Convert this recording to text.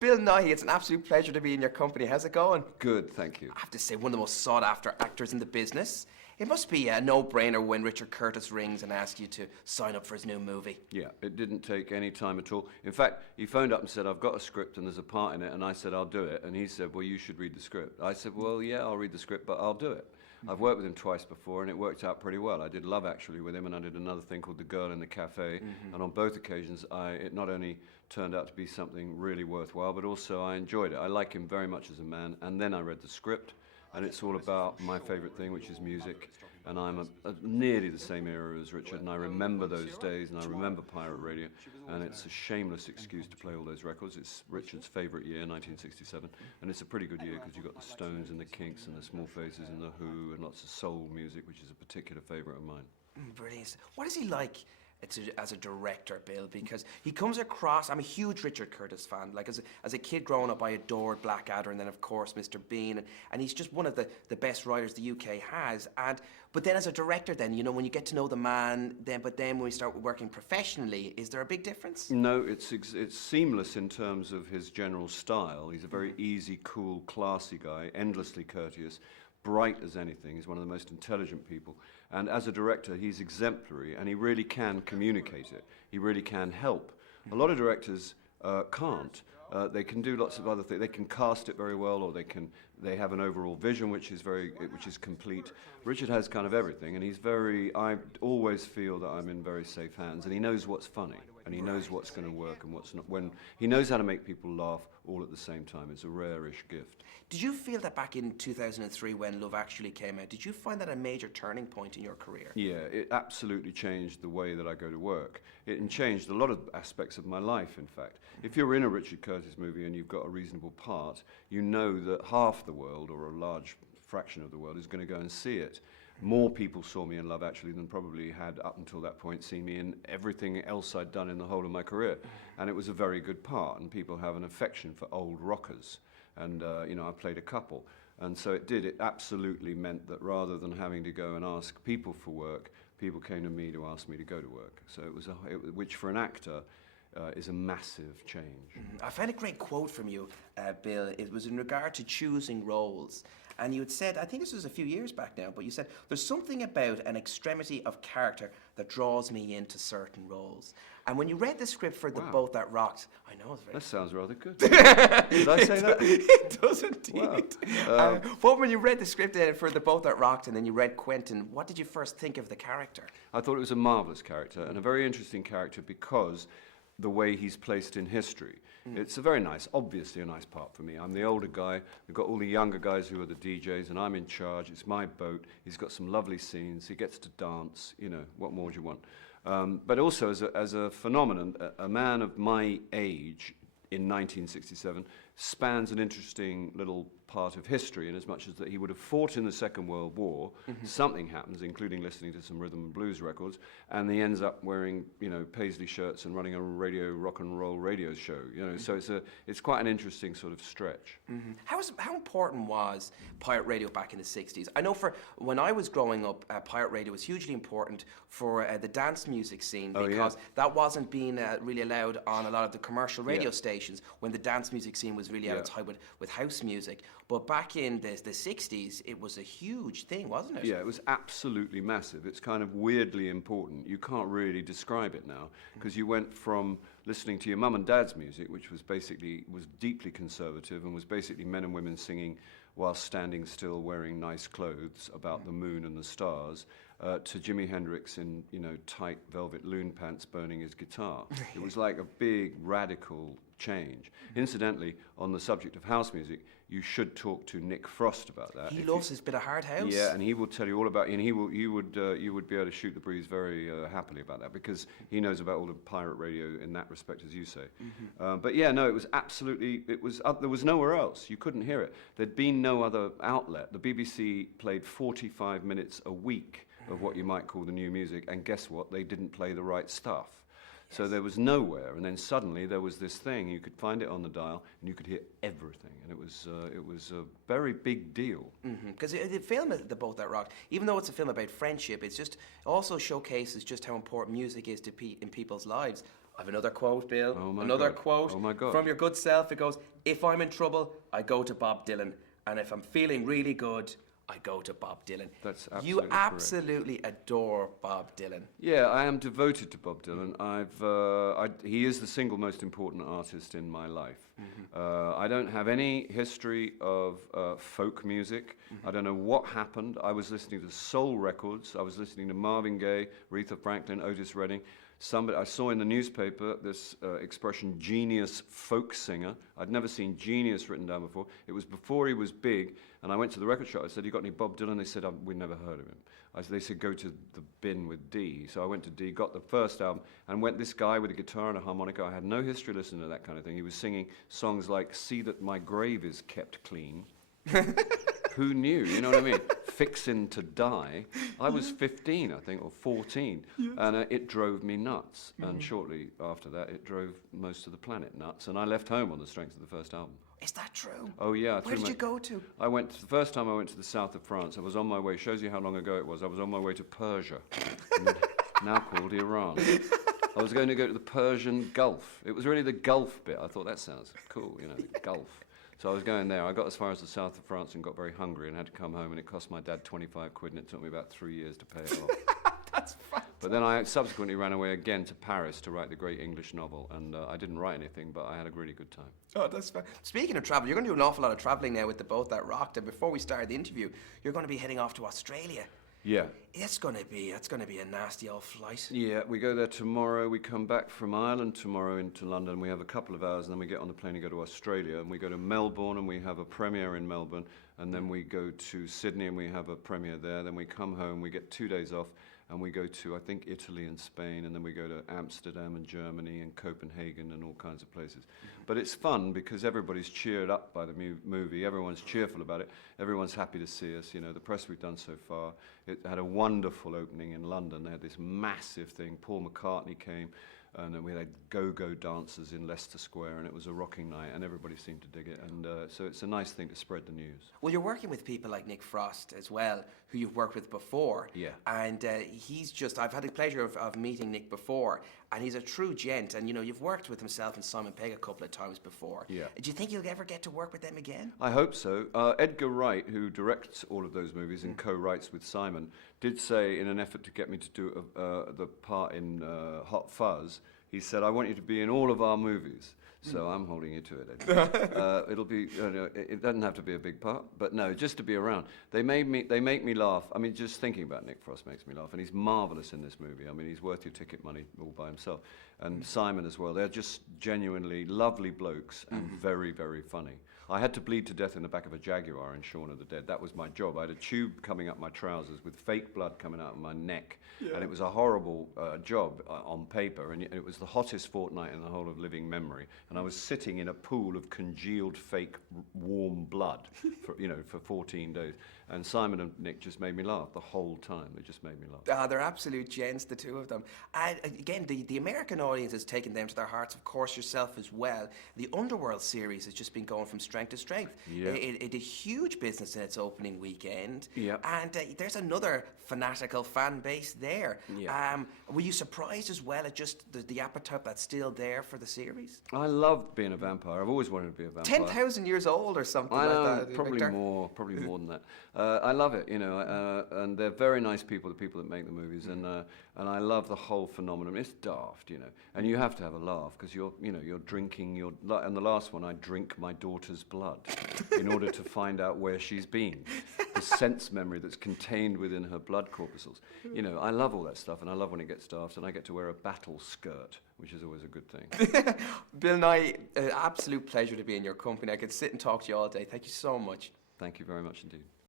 Bill Nighy, it's an absolute pleasure to be in your company. How's it going? Good, thank you. I have to say, one of the most sought-after actors in the business. It must be a no-brainer when Richard Curtis rings and asks you to sign up for his new movie. Yeah, it didn't take any time at all. In fact, he phoned up and said, I've got a script and there's a part in it, and I said, I'll do it. And he said, well, you should read the script. I said, well, yeah, I'll read the script, but I'll do it. I've worked with him twice before, and it worked out pretty well. I did Love Actually with him, and I did another thing called The Girl in the Cafe. And on both occasions, it not only turned out to be something really worthwhile, but also I enjoyed it. I like him very much as a man. And then I read the script, and it's all about my favorite thing, which is music. And I'm nearly the same era as Richard, and I remember those days, and I remember Pirate Radio, and it's a shameless excuse to play all those records. It's Richard's favorite year, 1967, and it's a pretty good year because you've got the Stones and the Kinks and the Small Faces and the Who and lots of soul music, which is a particular favorite of mine. Brilliant. What is he like as a director, Bill? Because he comes across, I'm a huge Richard Curtis fan. Like as a kid growing up, I adored Blackadder, and then of course Mr. Bean, and he's just one of the best writers the UK has. But then as a director, then you know when you get to know the man, but then when we start working professionally, is there a big difference? No, it's seamless in terms of his general style. He's a very easy, cool, classy guy, endlessly courteous, bright as anything. He's one of the most intelligent people. And as a director, he's exemplary, and he really can communicate it. He really can help. A lot of directors can't. They can do lots of other things. They can cast it very well, or they have an overall vision which is complete. Richard has kind of everything, and I always feel that I'm in very safe hands, and he knows what's funny, and he knows what's going to work and what's not. When he knows how to make people laugh all at the same time. It's a rare-ish gift. Did you feel that back in 2003 when Love Actually came out, did you find that a major turning point in your career? Yeah, it absolutely changed the way that I go to work. It changed a lot of aspects of my life, in fact. If you're in a Richard Curtis movie and you've got a reasonable part, you know that half the world, or a large fraction of the world, is going to go and see it. More people saw me in Love Actually than probably had up until that point seen me in everything else I'd done in the whole of my career. And it was a very good part, and people have an affection for old rockers. And, you know, I played a couple. And so it absolutely meant that rather than having to go and ask people for work, people came to me to ask me to go to work. So which for an actor is a massive change. I found a great quote from you, Bill. It was in regard to choosing roles. And you had said, I think this was a few years back now, but you said, there's something about an extremity of character that draws me into certain roles. And when you read the script for The Boat That Rocked, I know it's very... That sounds rather good. Did I say that? It does indeed. Wow. When you read the script for The Boat That Rocked and then you read Quentin, what did you first think of the character? I thought it was a marvellous character, and a very interesting character because the way he's placed in history. It's a very nice, obviously a nice part for me. I'm the older guy, we've got all the younger guys who are the DJs, and I'm in charge. It's my boat. He's got some lovely scenes. He gets to dance. You know, what more do you want? But also as a phenomenon, a man of my age in 1967 spans an interesting little part of history in as much as that he would have fought in the Second World War. Something happens, including listening to some rhythm and blues records, and he ends up wearing, you know, paisley shirts and running a rock and roll radio show. You know, so it's quite an interesting sort of stretch. How important was pirate radio back in the 60s? I know when I was growing up, pirate radio was hugely important for the dance music scene because that wasn't being really allowed on a lot of the commercial radio stations when the dance music scene was really at its height with house music. But back in the 60s, it was a huge thing, wasn't it? Yeah, it was absolutely massive. It's kind of weirdly important. You can't really describe it now because you went from listening to your mum and dad's music, which was deeply conservative and was basically men and women singing while standing still wearing nice clothes about the moon and the stars, to Jimi Hendrix in, you know, tight velvet loon pants burning his guitar. It was like a big radical change. Incidentally, on the subject of house music, you should talk to Nick Frost about that. He loves his bit of hard house. Yeah, and he will tell you all about, and you would be able to shoot the breeze very happily about that because he knows about all the pirate radio in that respect, as you say. But yeah, no, it was absolutely, there was nowhere else. You couldn't hear it. There'd been no other outlet. The BBC played 45 minutes a week of what you might call the new music, and guess what? They didn't play the right stuff. So there was nowhere, and then suddenly there was this thing. You could find it on the dial, and you could hear everything, and it was a very big deal. Because the film, The Boat That Rocked, even though it's a film about friendship, it also showcases just how important music is in people's lives. I've another quote, Bill. Oh my another God. quote Oh my God. from your good self. It goes, if I'm in trouble, I go to Bob Dylan. And if I'm feeling really good, I go to Bob Dylan. That's absolutely You absolutely adore Bob Dylan. Yeah, I am devoted to Bob Dylan. He is the single most important artist in my life. I don't have any history of folk music. I don't know what happened. I was listening to soul records. I was listening to Marvin Gaye, Aretha Franklin, Otis Redding. I saw in the newspaper this expression, genius folk singer. I'd never seen genius written down before. It was before he was big, and I went to the record shop. I said, you got any Bob Dylan? They said, we never heard of him. They said, go to the bin with D. So I went to D, got the first album, and went this guy with a guitar and a harmonica. I had no history listening to that kind of thing. He was singing songs like, see that my grave is kept clean. Who knew? You know what I mean? Fixin' to Die. I was 15, I think, or 14, and it drove me nuts. And shortly after that, it drove most of the planet nuts. And I left home on the strength of the first album. Is that true? Oh yeah. Where did you go to? The first time I went to the south of France. I was on my way. Shows you how long ago it was. I was on my way to Persia, now called Iran. I was going to go to the Persian Gulf. It was really the Gulf bit. I thought that sounds cool, the Gulf. So I was going there. I got as far as the south of France and got very hungry and had to come home, and it cost my dad 25 quid, and it took me about 3 years to pay it off. That's fantastic. But then I subsequently ran away again to Paris to write the great English novel, and I didn't write anything, but I had a really good time. Oh, that's fine. Speaking of travel, you're going to do an awful lot of traveling now with the Boat That Rocked, and before we start the interview, you're going to be heading off to Australia. Yeah. That's going to be a nasty old flight. Yeah, we go there tomorrow. We come back from Ireland tomorrow into London. We have a couple of hours, and then we get on the plane and go to Australia. And we go to Melbourne, and we have a premiere in Melbourne. And then we go to Sydney, and we have a premiere there. Then we come home, we get 2 days off, and we go to, I think, Italy and Spain. And then we go to Amsterdam and Germany and Copenhagen and all kinds of places. But it's fun because everybody's cheered up by the movie. Everyone's cheerful about it. Everyone's happy to see us. The press we've done so far. It had a wonderful opening in London. They had this massive thing. Paul McCartney came, and then we had go-go dancers in Leicester Square, and it was a rocking night, and everybody seemed to dig it. And so it's a nice thing to spread the news. Well, you're working with people like Nick Frost as well, who you've worked with before. Yeah. And I've had the pleasure of meeting Nick before, and he's a true gent. And, you've worked with himself and Simon Pegg a couple of times before. Yeah. Do you think you'll ever get to work with them again? I hope so. Edgar Wright, who directs all of those movies and co-writes with Simon, did say, in an effort to get me to do the part in Hot Fuzz, he said, I want you to be in all of our movies. So I'm holding you to it, Edgar. It'll be, it doesn't have to be a big part, but no, just to be around. They make me laugh. I mean, just thinking about Nick Frost makes me laugh, and he's marvelous in this movie. I mean, he's worth your ticket money all by himself. And Simon as well. They're just genuinely lovely blokes and very, very funny. I had to bleed to death in the back of a Jaguar in Shaun of the Dead. That was my job. I had a tube coming up my trousers with fake blood coming out of my neck. Yeah. And it was a horrible job on paper, and it was the hottest fortnight in the whole of living memory. And I was sitting in a pool of congealed fake warm blood for 14 days. And Simon and Nick just made me laugh the whole time. They just made me laugh. They're absolute gents, the two of them. And again, the American audience has taken them to their hearts, of course, yourself as well. The Underworld series has just been going from strength to strength. Yeah. It did huge business in its opening weekend. Yeah. And there's another fanatical fan base there. Yeah. Were you surprised as well at just the appetite that's still there for the series? I loved being a vampire. I've always wanted to be a vampire. 10,000 years old or something I know, like that. probably more than that. I love it, and they're very nice people, the people that make the movies, and I love the whole phenomenon. It's daft, and you have to have a laugh because you're drinking and the last one, I drink my daughter's blood in order to find out where she's been. The sense memory that's contained within her blood corpuscles. I love all that stuff, and I love when it gets daft, and I get to wear a battle skirt, which is always a good thing. Bill Nighy, an absolute pleasure to be in your company. I could sit and talk to you all day. Thank you so much. Thank you very much indeed.